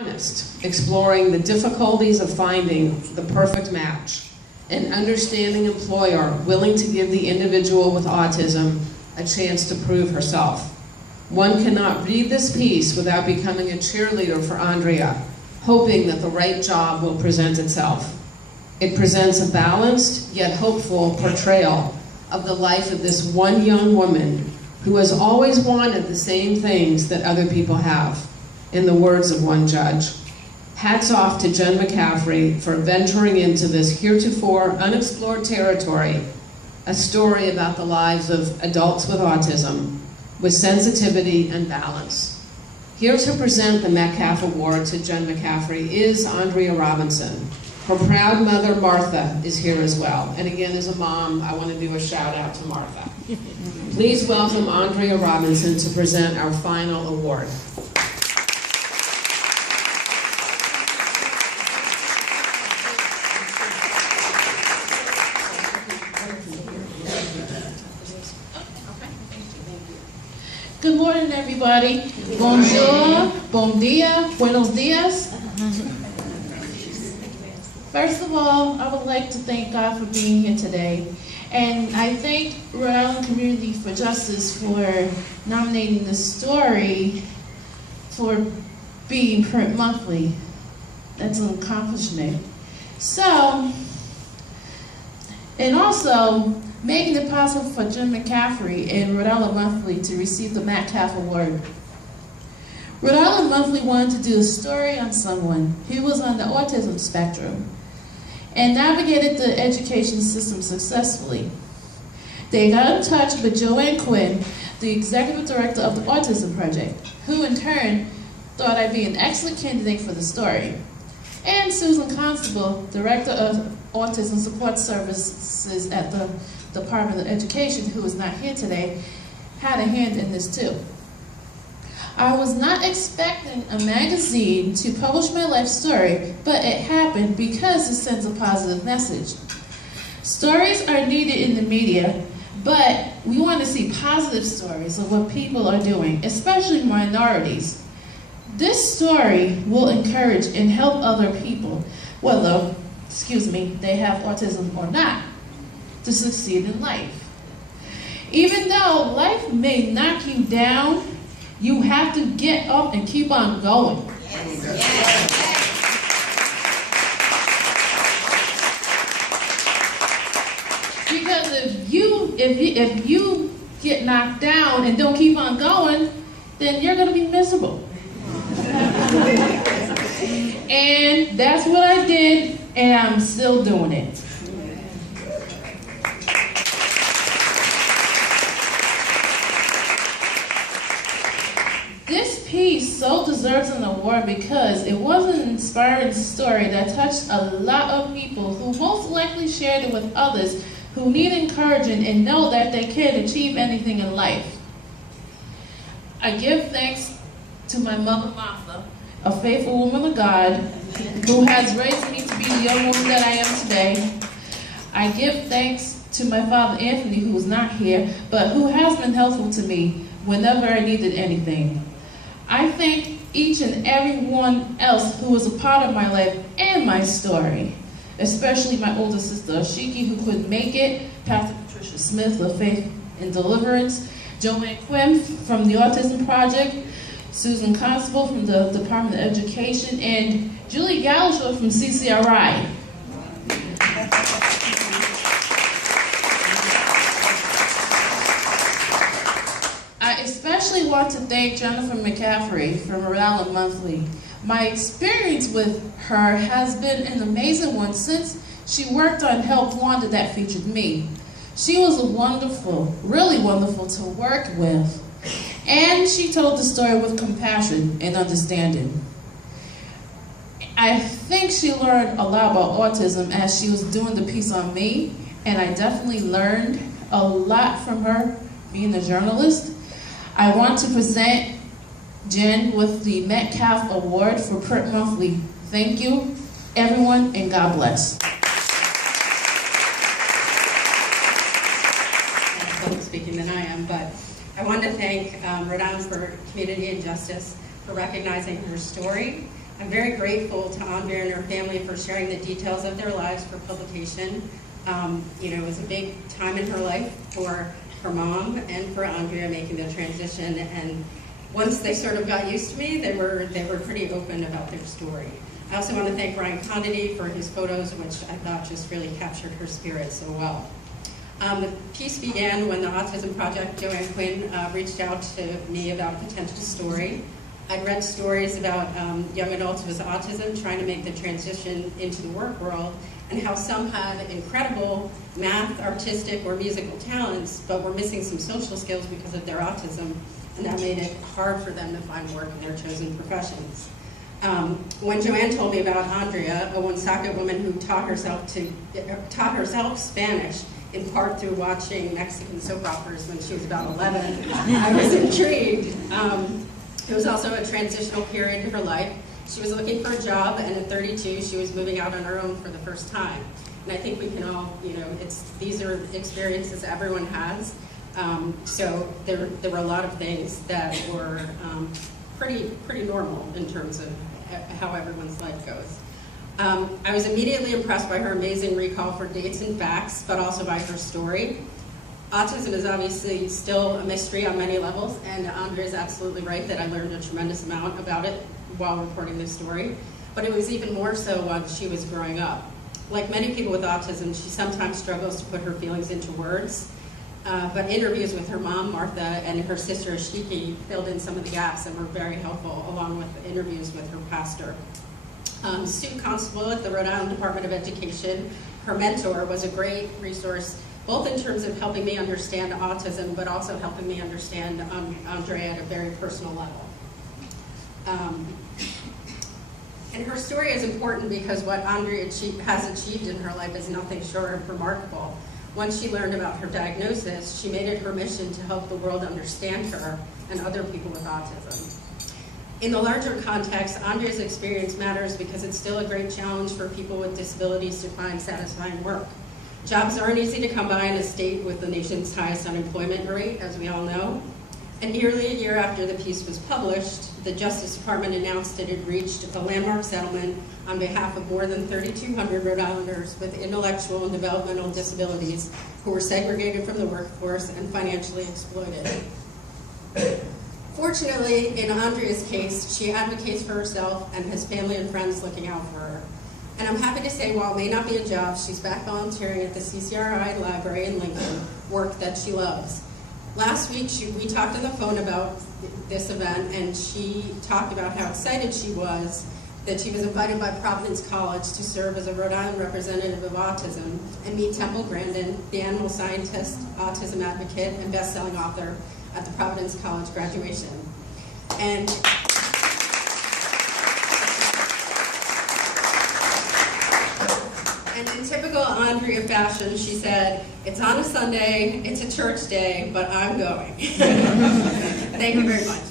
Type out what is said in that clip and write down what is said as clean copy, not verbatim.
Honest, exploring the difficulties of finding the perfect match. An understanding employer willing to give the individual with autism a chance to prove herself. One cannot read this piece without becoming a cheerleader for Andrea, hoping that the right job will present itself. It presents a balanced yet hopeful portrayal of the life of this one young woman who has always wanted the same things that other people have. In the words of one judge, hats off to Jen McCaffrey for venturing into this heretofore unexplored territory, a story about the lives of adults with autism, with sensitivity and balance. Here to present the Metcalf Award to Jen McCaffrey is Andrea Robinson. Her proud mother, Martha, is here as well. And again, as a mom, I want to do a shout out to Martha. Please welcome Andrea Robinson to present our final award. Good morning, everybody. Bonjour, bon dia, buenos dias. First of all, I would like to thank God for being here today. And I thank Rhode Island Community for Justice for nominating this story for being print monthly. That's an accomplishment. So, and also, making it possible for Jen McCaffrey and Rhode Island Monthly to receive the Metcalf Award. Rhode Island Monthly wanted to do a story on someone who was on the autism spectrum and navigated the education system successfully. They got in touch with Joanne Quinn, the executive director of the Autism Project, who in turn thought I'd be an excellent candidate for the story. And Susan Constable, director of Autism Support Services at the Department of Education, who is not here today, had a hand in this too. I was not expecting a magazine to publish my life story, but it happened because it sends a positive message. Stories are needed in the media, but we want to see positive stories of what people are doing, especially minorities. This story will encourage and help other people, whether, they have autism or not, to succeed in life. Even though life may knock you down, you have to get up and keep on going. Yes. Yes. Because if you get knocked down and don't keep on going, then you're going to be miserable. And that's what I did, and I'm still doing it. This piece so deserves an award because it was an inspiring story that touched a lot of people who most likely shared it with others who need encouragement and know that they can achieve anything in life. I give thanks to my mother, Martha, a faithful woman of God who has raised me to be the young woman that I am today. I give thanks to my father, Anthony, who is not here, but who has been helpful to me whenever I needed anything. I thank each and every one else who was a part of my life and my story, especially my older sister, Ashiki, who couldn't make it, Pastor Patricia Smith of Faith and Deliverance, Joanne Quinn from the Autism Project, Susan Constable from the Department of Education, and Julie Gallagher from CCRI. I especially want to thank Jennifer McCaffrey from Rhode Island Monthly. My experience with her has been an amazing one since she worked on Help Wanda that featured me. She was wonderful, really wonderful to work with. And she told the story with compassion and understanding. I think she learned a lot about autism as she was doing the piece on me, and I definitely learned a lot from her being a journalist. I want to present Jen with the Metcalf Award for Print Monthly. Thank you, everyone, and God bless. Public speaking than I am, but I want to thank Rhode Island for Community and Justice for recognizing her story I'm very grateful to Andrea and her family for sharing the details of their lives for publication. It was a big time in her life for her mom and for Andrea making the transition, and once they sort of got used to me, they were pretty open about their story. I also want to thank Ryan Condity for his photos, which I thought just really captured her spirit so well. The piece began when the Autism Project, Joanne Quinn, reached out to me about a potential story. I'd read stories about young adults with autism trying to make the transition into the work world, and how some had incredible math, artistic, or musical talents, but were missing some social skills because of their autism, and that made it hard for them to find work in their chosen professions. When Joanne told me about Andrea, a Woonsocket woman who taught herself Spanish, in part through watching Mexican soap operas when she was about 11, I was intrigued. It was also a transitional period in her life. She was looking for a job, and at 32, she was moving out on her own for the first time. And I think we can all, these are experiences everyone has. So there were a lot of things that were pretty normal in terms of how everyone's life goes. I was immediately impressed by her amazing recall for dates and facts, but also by her story. Autism is obviously still a mystery on many levels, and Andrea is absolutely right that I learned a tremendous amount about it while reporting this story, but it was even more so while she was growing up. Like many people with autism, she sometimes struggles to put her feelings into words, but interviews with her mom, Martha, and her sister, Ashiki, filled in some of the gaps and were very helpful, along with interviews with her pastor. Sue Constable at the Rhode Island Department of Education, her mentor, was a great resource, both in terms of helping me understand autism, but also helping me understand Andrea at a very personal level. And her story is important because what Andrea has achieved in her life is nothing short of remarkable. Once she learned about her diagnosis, she made it her mission to help the world understand her and other people with autism. In the larger context, Andrea's experience matters because it's still a great challenge for people with disabilities to find satisfying work. Jobs aren't easy to come by in a state with the nation's highest unemployment rate, as we all know. And nearly a year after the piece was published, the Justice Department announced it had reached a landmark settlement on behalf of more than 3,200 Rhode Islanders with intellectual and developmental disabilities who were segregated from the workforce and financially exploited. Fortunately, in Andrea's case, she advocates for herself and has family and friends looking out for her. And I'm happy to say, while it may not be a job, she's back volunteering at the CCRI Library in Lincoln, work that she loves. Last week, we talked on the phone about this event, and she talked about how excited she was that she was invited by Providence College to serve as a Rhode Island representative of autism and meet Temple Grandin, the animal scientist, autism advocate, and best-selling author at the Providence College graduation. And in typical Andrea fashion, she said, "It's on a Sunday, it's a church day, but I'm going." Thank you very much.